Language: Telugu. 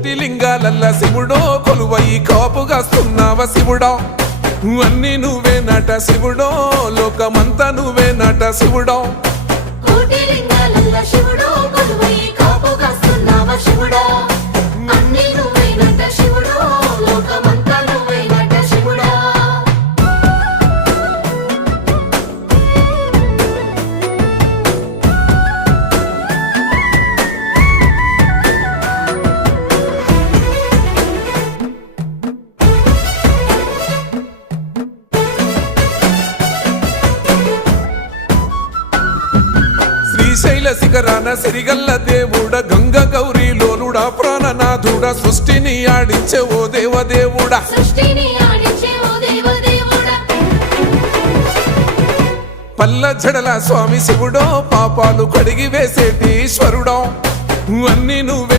కోటి లింగాలల్ల శివుడో కొలువై కాపుగాస్తున్నావ శివుడా అన్ని నువ్వే నట శివుడో లోకమంతా నువ్వే నట శివుడో కోటి లింగాలల్ల శివుడో కొలువై కాపుగాస్తున్నావ శివుడా అన్ని నువ్వే నట శివుడో లోకమంతా నువ్వే నట శివుడా శ్రీశైల శిఖరాన సిరిగల్ల దేవుడ గంగ గౌరీ లోలుడా ప్రాణనాథుడ సృష్టిని ఆడించే ఓ దేవదేవుడా సృష్టిని ఆడించే ఓ దేవదేవుడా పల్ల జడల స్వామి శివుడో పాపాలు కడిగి వేసేటి ఈశ్వరుడో అన్ని నువ్వే